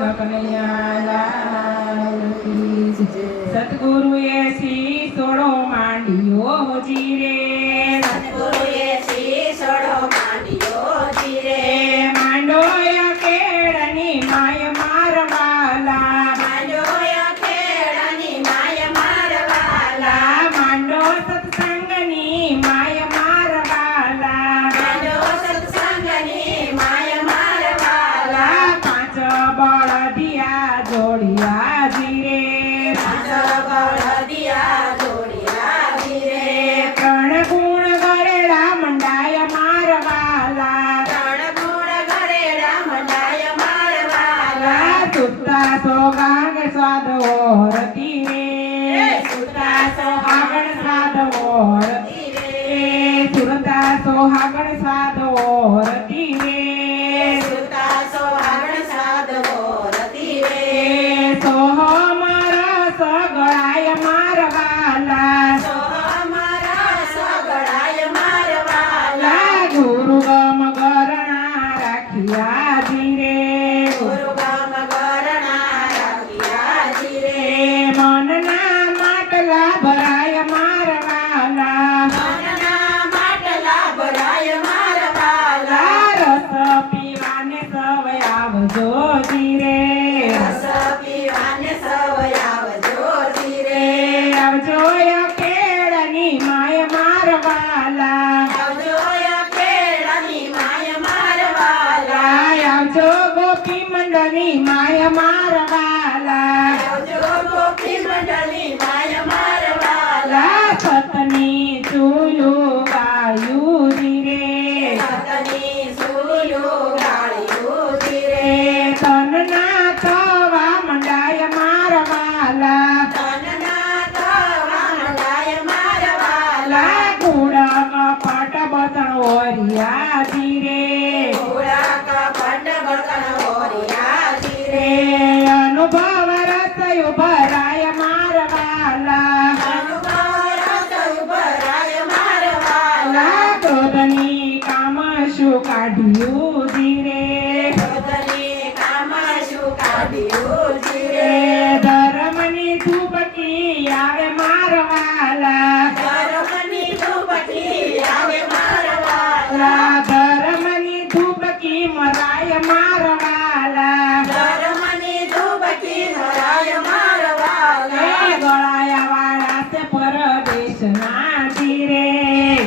કૃષ્ણ કનૈયા લાલ કી જય। સતગુરુએ શીસોડો માંડ્યો જીરે, સતગુરુએ શીસોડો માંડ્યો જીરે, માંડો કેળની માય મારવાલા, માંડો ખેડાની માય મારવાલા, માંડો સત્સંગની માય મારવાલા, માંડો સત્સંગની માય મારવાલા, પાંચ બળદિયા જોડિયા જીરે, પાંચ બળદિયા જોડિયા જીરે, ત્રણ ગુણ ગળેલા મંડાય મારવાલા, ત્રણ ગુણ ગળેલા મંડાય મારવાલા, સુતા સોગાંગ સ્વાદ ઓરતી રે, સુતા સોહાગણ સ્વાદ ઓરતી રે, સુરતા સોહાગણ સ્વાદ ઓરતી રે, સુતા સોહાગણ સાધવો રતી રે, સોહમર સગળાય મારવાલા, સોહમારા સગડાય મારવાલા, ગુરુ ગમ ગરણા રાખ્યા ધીરે, ગુરુગામ ગરણા રાખ્યા જીરે, મનના માટલા ભરાય મારવાલા, મનના માટલા ભરાય મારવાલા, રસ પીવાને સવય આવજો ધીરે, રસ પીવાને સવય આવજો જીરે, આવજો કેળની માય મારવાલા, આવજો ખેડાની માય મારવાલા, આવજો ગોપી મંડળની માય મારવાલા, આવજો ગોપી મંડળની માય મારવાલા, સતની ચૂલું ગાયું ધીરે, સતની સૂલું ગાળ્યું જીરે, તનના થવા મંડાય મારવાલા, તનના થવા મંડાય મારવાલા, ગુણ કપટ બતણ ઓરિયા ધીરે, ઘોડા કપટ બળતણ ઓરિયા જીરે, અનુભવ રસયું ભરાય મારવાલા, અનુભવ રસ ઉભરાય મારવાલા, ક્રોધની કામ શું કાઢ્યું ધીરે, ક્રોધની કામ શું કાઢ્યું જીરે, ધર્મની ધૂપકી આવે મારવાલા, ધર્મની ધૂપકી આવે મારવાલા, ધર્મની ધૂપકી મરાય મારવાલા, ધર્મની ધૂપકી મરાય મારવાલા, ગળાયા વાળા છે પરદેશના ધીરે,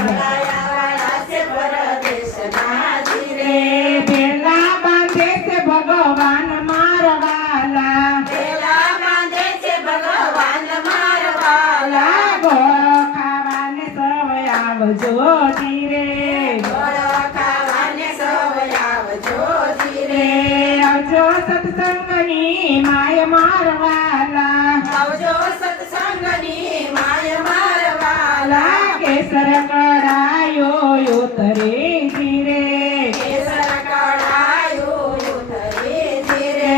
ગળાયાવાળા છે પરદેશના જીરે, પેલા બાંધે છે ભગવાન મારવાલા, પેલા બાંધે છે ભગવાન મારવાલા, ગોળો ખાવાને સવય આવજો ધીરે, ગોળો ખાવાને સવય આવજો જીરે, આવજો સત્સંગની માય મારવાલા, આવજો સત્સંગની માય મારવાલા, કેસર કડાયો ઉતરે ધીરે, કેસર કળાયું ઉતરે જીરે,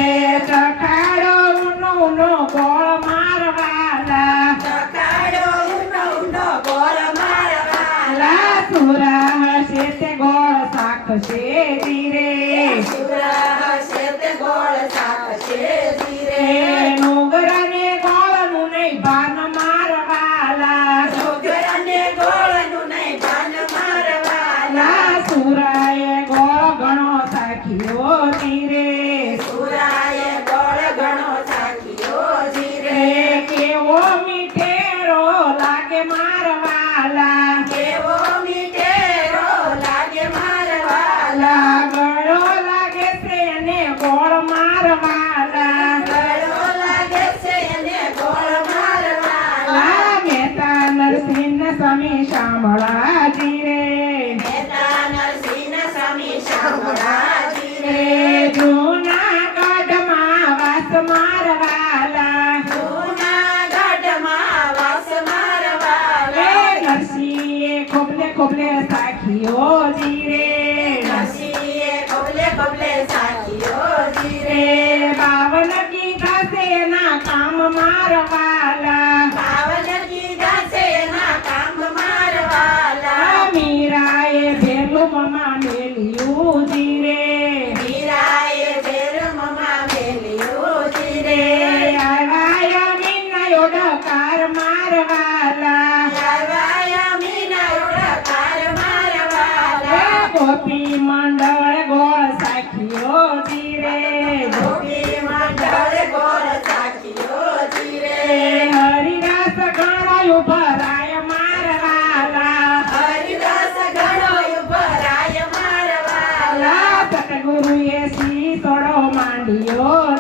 ચખાડો ઊનો ગોળ મારવાલા, ચકાડો ઊંડો ગોળ મારવાલા, સુરા હશે તે ગોળ સાખશે ધીરે, સુરા હશે તે ગોળ સાકશે જીરે, નુગરાને ગોળનું નહીં ભાન મારવાલા, છોકરાને ગોળનું નહીં ભાન મારવાલા, સુરાએ ગોળ ઘણો સાખ્યો ધીરે, સુરાએ ગોળ ઘણો સાખ્યો જીરે, કેવો મીઠેરો લાગે મારવાલા, કેવો મીઠેરો લાગે મારવાલા, ગળો લાગે છે એને ગોળ મારવાલા, ગળો લાગે છે એને ગોળ મારવાલા, મહેતા નરસિંહ સ્વામી શામળા જીરે, મહેતા નરસિંહ સ્વામી શામળા જીરે, જૂનાગઢમાં વાસ મારવાલા, જૂનાગઢમાં વાસ મારવાલા, નરસિંહે ખોબલે ખોબલે સાખીઓ જીરે, નરસિંહે કબલે કબલે સાખીઓ જીરે, બાવન કીધા સેના કામ મારવાલા, પાવન કીધા છે એના કામ મારવાલા, મીરાએ ભેલું મમા મેલ્યું ધીરે, મીરાએ ભેર મમા મેલ્યો આવ્યા મીના યોડકાર મારવાલા આવ્યા મીના યોડકાર મારવાલા ગોપી મંડળ ગોળ સાખીઓ ધીરે ગોપી મંડળ ગોળ સાખીઓ ધીરે હરિદાસ ગણો ભરાય મારવાલા હરિદાસ ગણો ઉભરાય મારવાલા સતગુરુએ સી તોડો માંડ્યો